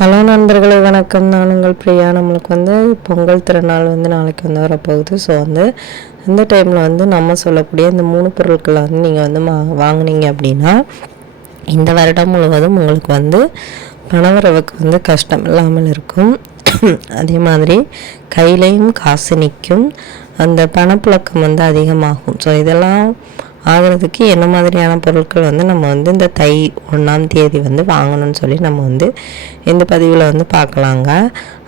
Hello நண்பர்களே, வணக்கம். நான் உங்கள் பிரியா. நம்மளுக்கு பொங்கல் திருநாள் நாளைக்கு வரப்போகுது. ஸோ இந்த டைமில் நம்ம சொல்லக்கூடிய இந்த 3 பொருட்களை நீங்கள் வாங்கினீங்க அப்படின்னா இந்த வருடம் முழுவதும் உங்களுக்கு பணவரவுக்கு கஷ்டம் இல்லாமல் இருக்கும். அதே மாதிரி கையிலையும் காசு நிற்கும், அந்த பணப்புழக்கம் அதிகமாகும். ஸோ இதெல்லாம் ஆகிறதுக்கு என்ன மாதிரியான பொருட்கள் நம்ம இந்த தை 1ஆம் தேதி வாங்கணும்னு சொல்லி நம்ம இந்த பதிவில் பார்க்கலாங்க.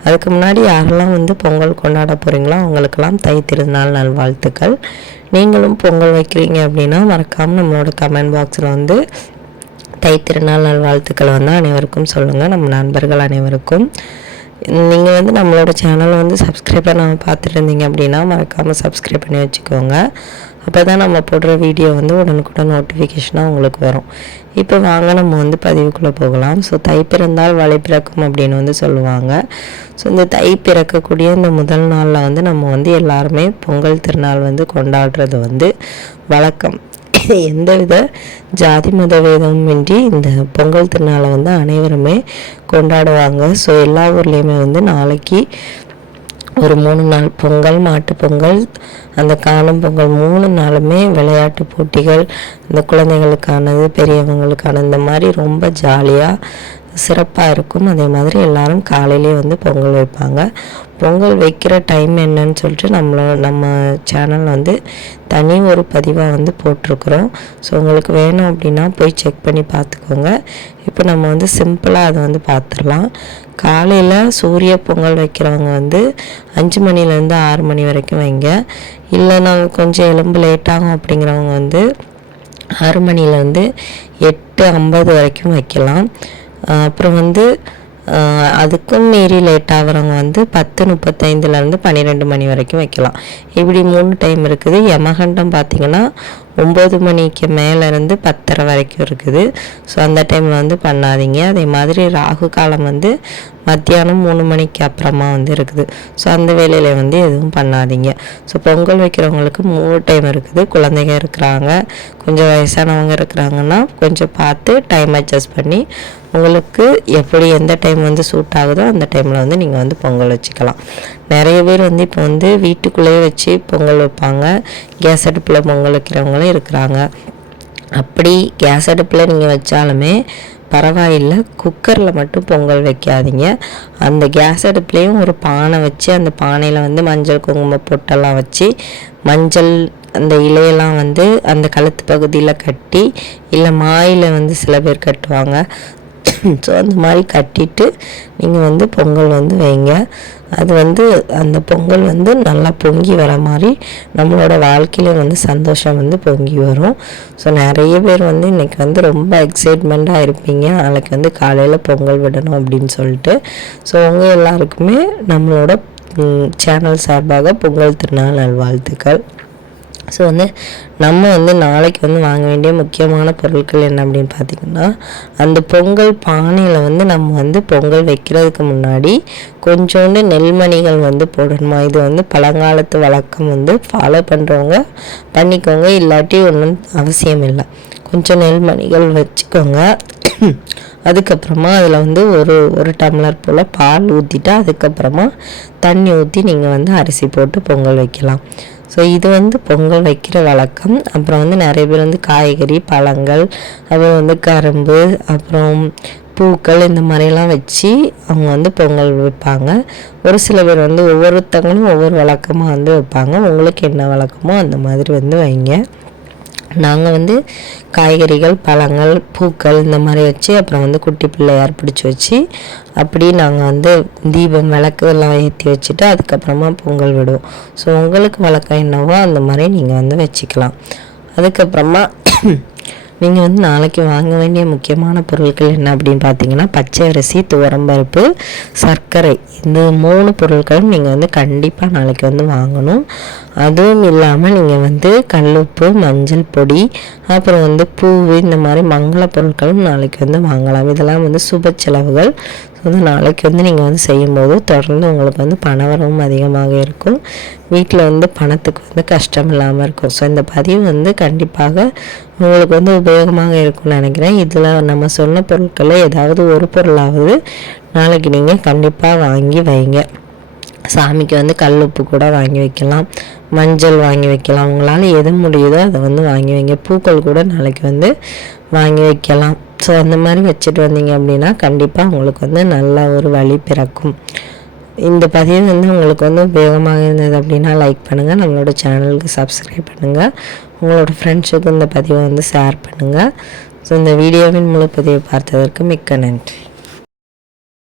அதுக்கு முன்னாடி யாரெல்லாம் பொங்கல் கொண்டாட போகிறீங்களோ அவங்களுக்கெல்லாம் தை திருநாள் நல்வாழ்த்துக்கள். நீங்களும் பொங்கல் வைக்கிறீங்க அப்படின்னா மறக்காமல் நம்மளோட கமெண்ட் பாக்ஸில் தை திருநாள் நல்வாழ்த்துக்களை அனைவருக்கும் சொல்லுங்கள், நம்ம நண்பர்கள் அனைவருக்கும். நீங்கள் நம்மளோட சேனலை சப்ஸ்கிரைப் பண்ணாமல் பார்த்துட்டு இருந்தீங்க அப்படின்னா மறக்காமல் சப்ஸ்கிரைப் பண்ணி வச்சுக்கோங்க. அப்போ தான் நம்ம போடுற வீடியோ உடனுக்குடன் நோட்டிஃபிகேஷனாக உங்களுக்கு வரும். இப்போ வாங்க நம்ம பதிவுக்குள்ளே போகலாம். ஸோ தை பிறந்தால் வழி பிறக்கும் அப்படின்னு சொல்லுவாங்க. ஸோ இந்த தை பிறக்கக்கூடிய இந்த முதல் நாளில் நம்ம எல்லாருமே பொங்கல் திருநாள் கொண்டாடுறது வழக்கம். எந்தவித ஜாதி மத வேதமின்றி இந்த பொங்கல் திருநாளை அனைவருமே கொண்டாடுவாங்க. ஸோ எல்லா ஊர்லேயுமே நாளைக்கு ஒரு 3 நாள் பொங்கல், மாட்டு பொங்கல், அந்த காணும் பொங்கல் 3 நாளுமே விளையாட்டு போட்டிகள், இந்த குழந்தைகளுக்கானது, பெரியவங்களுக்கான, இந்த மாதிரி ரொம்ப ஜாலியாக சிறப்பாக இருக்கும். அதே மாதிரி எல்லோரும் காலையிலே பொங்கல் வைப்பாங்க. பொங்கல் வைக்கிற டைம் என்னன்னு சொல்லிட்டு நம்ம சேனல் தனி ஒரு பதிவாக போட்டிருக்குறோம். ஸோ உங்களுக்கு வேணும் அப்படின்னா போய் செக் பண்ணி பார்த்துக்கோங்க. இப்போ நம்ம சிம்பிளாக அதை பார்த்துடலாம். காலையில் சூரிய பொங்கல் வைக்கிறவங்க 5 மணிலேருந்து 6 மணி வரைக்கும் வைங்க. இல்லை நாங்கள் கொஞ்சம் எலும்பு லேட்டாகும் அப்படிங்கிறவங்க 6 மணிலேருந்து 8:50 வரைக்கும் வைக்கலாம். அப்புறம் அதுக்கும் மீறி லேட் ஆகிறவங்க 10:35 12 மணி வரைக்கும் வைக்கலாம். இப்படி 3 டைம் இருக்குது. யமகண்டம் பார்த்திங்கன்னா 9 மணிக்கு மேலேருந்து 10:30 வரைக்கும் இருக்குது. ஸோ அந்த டைமில் பண்ணாதீங்க. அதே மாதிரி ராகு காலம் மத்தியானம் 3 மணிக்கு அப்புறமா இருக்குது. ஸோ அந்த வேலையில் எதுவும் பண்ணாதீங்க. ஸோ பொங்கல் வைக்கிறவங்களுக்கு 3 டைம் இருக்குது. குழந்தைங்க இருக்கிறாங்க, கொஞ்சம் வயசானவங்க இருக்கிறாங்கன்னா கொஞ்சம் பார்த்து டைம் அட்ஜஸ்ட் பண்ணி உங்களுக்கு எப்படி எந்த டைம் சூட் ஆகுதோ அந்த டைமில் நீங்கள் பொங்கல் வச்சுக்கலாம். நிறைய பேர் இப்போ வீட்டுக்குள்ளேயே வச்சு பொங்கல் வைப்பாங்க. கேஸ் அடுப்பில் பொங்கல் வைக்கிறவங்களும் இருக்கிறாங்க. அப்படி கேஸ் அடுப்பில் நீங்கள் வச்சாலுமே பரவாயில்லை, குக்கரில் மட்டும் பொங்கல் வைக்காதீங்க. அந்த கேஸ் அடுப்புலேயும் ஒரு பானை வச்சு அந்த பானையில் மஞ்சள் குங்குமம் பொட்டெல்லாம் வச்சு மஞ்சள் அந்த இலையெல்லாம் அந்த கழுத்து பகுதியில் கட்டி, இல்லை மாயில் சில பேர் கட்டுவாங்க. ஸோ அந்த மாதிரி கட்டிட்டு நீங்கள் பொங்கல் வைங்க. அது அந்த பொங்கல் நல்லா பொங்கி வர மாதிரி நம்மளோட வாழ்க்கையில் சந்தோஷம் பொங்கி வரும். ஸோ நிறைய பேர் இன்றைக்கி ரொம்ப எக்ஸைட்மெண்ட்டாக இருப்பீங்க, நாளைக்கு காலையில் பொங்கல் விடணும் அப்படின்னு சொல்லிட்டு. ஸோ உங்கள் எல்லாருக்குமே நம்மளோட சேனல் சார்பாக பொங்கல் திருநாள் நல்வாழ்த்துக்கள். ஸோ நம்ம நாளைக்கு வாங்க வேண்டிய முக்கியமான பொருட்கள் என்ன அப்படின்னு பார்த்திங்கன்னா, அந்த பொங்கல் பானையில் நம்ம பொங்கல் வைக்கிறதுக்கு முன்னாடி கொஞ்சோண்டு நெல்மணிகள் போடணுமா. இது பழங்காலத்து வழக்கம். ஃபாலோ பண்ணுறவங்க பண்ணிக்கோங்க, இல்லாட்டி ஒன்றும் அவசியம் இல்லை. கொஞ்சம் நெல்மணிகள் வச்சுக்கோங்க. அதுக்கப்புறமா அதில் ஒரு டம்ளர் போல் பால் ஊற்றிட்டு அதுக்கப்புறமா தண்ணி ஊற்றி நீங்கள் அரிசி போட்டு பொங்கல் வைக்கலாம். ஸோ இது பொங்கல் வைக்கிற வழக்கம். அப்புறம் நிறைய பேர் காய்கறி, பழங்கள், அப்புறம் கரும்பு, அப்புறம் பூக்கள், இந்த மாதிரிலாம் வச்சு அவங்க பொங்கல் வைப்பாங்க. ஒரு சில பேர் ஒவ்வொருத்தங்களும் ஒவ்வொரு வழக்கமாக வைப்பாங்க. உங்களுக்கு என்ன வழக்கமோ அந்த மாதிரி வைங்க. நாங்கள் காய்கறிகள், பழங்கள், பூக்கள் இந்த மாதிரி வச்சு அப்புறம் குட்டி பிள்ளையார் பிடிச்சி வச்சு அப்படி நாங்கள் தீபம், விளக்கு எல்லாம் ஏற்றி வச்சுட்டு அதுக்கப்புறமா பொங்கல் விடுவோம். ஸோ உங்களுக்கு வழக்கம் என்னவோ அந்த மாதிரி நீங்கள் வச்சுக்கலாம். அதுக்கப்புறமா நீங்கள் நாளைக்கு வாங்க வேண்டிய முக்கியமான பொருட்கள் என்ன அப்படின்னு பார்த்தீங்கன்னா, பச்சை அரிசி, துவரம்பருப்பு, சர்க்கரை, இந்த 3 பொருட்களும் நீங்கள் கண்டிப்பாக நாளைக்கு வாங்கணும். அதுவும் இல்லாமல் நீங்கள் கல்லுப்பு, மஞ்சள் பொடி, அப்புறம் பூவு, இந்த மாதிரி மங்கள பொருட்களும் நாளைக்கு வாங்கலாம். இதெல்லாம் சுப செலவுகள். ஸோ நாளைக்கு வந்து நீங்கள் வந்து செய்யும்போது தொடர்ந்து உங்களுக்கு வந்து பணவரவும் அதிகமாக இருக்கும், வீட்டில் வந்து பணத்துக்கு வந்து கஷ்டம் இல்லாமல் இருக்கும். ஸோ இந்த பதிவு வந்து கண்டிப்பாக உங்களுக்கு வந்து உபயோகமாக இருக்கும்னு நினைக்கிறேன். இதில் நம்ம சொன்ன பொருட்களில் ஏதாவது ஒரு பொருளாவது நாளைக்கு நீங்கள் கண்டிப்பாக வாங்கி வைங்க. சாமிக்கு வந்து கல் உப்பு கூட வாங்கி வைக்கலாம், மஞ்சள் வாங்கி வைக்கலாம், உங்களால் எது முடியுதோ அதை வந்து வாங்கி வைங்க. பூக்கள் கூட நாளைக்கு வந்து வாங்கி வைக்கலாம். ஸோ அந்த மாதிரி வச்சுட்டு வந்தீங்க அப்படின்னா கண்டிப்பாக உங்களுக்கு வந்து நல்ல ஒரு வழி பிறக்கும். இந்த பதிவு வந்து உங்களுக்கு வந்து உபயோகமாக இருந்தது அப்படின்னா லைக் பண்ணுங்கள், நம்மளோட சேனலுக்கு சப்ஸ்கிரைப் பண்ணுங்கள், உங்களோட ஃப்ரெண்ட்ஸுக்கு இந்த பதிவை வந்து ஷேர் பண்ணுங்கள். ஸோ இந்த வீடியோவின் முழு பதிவை பார்த்ததற்கு மிக்க நன்றி.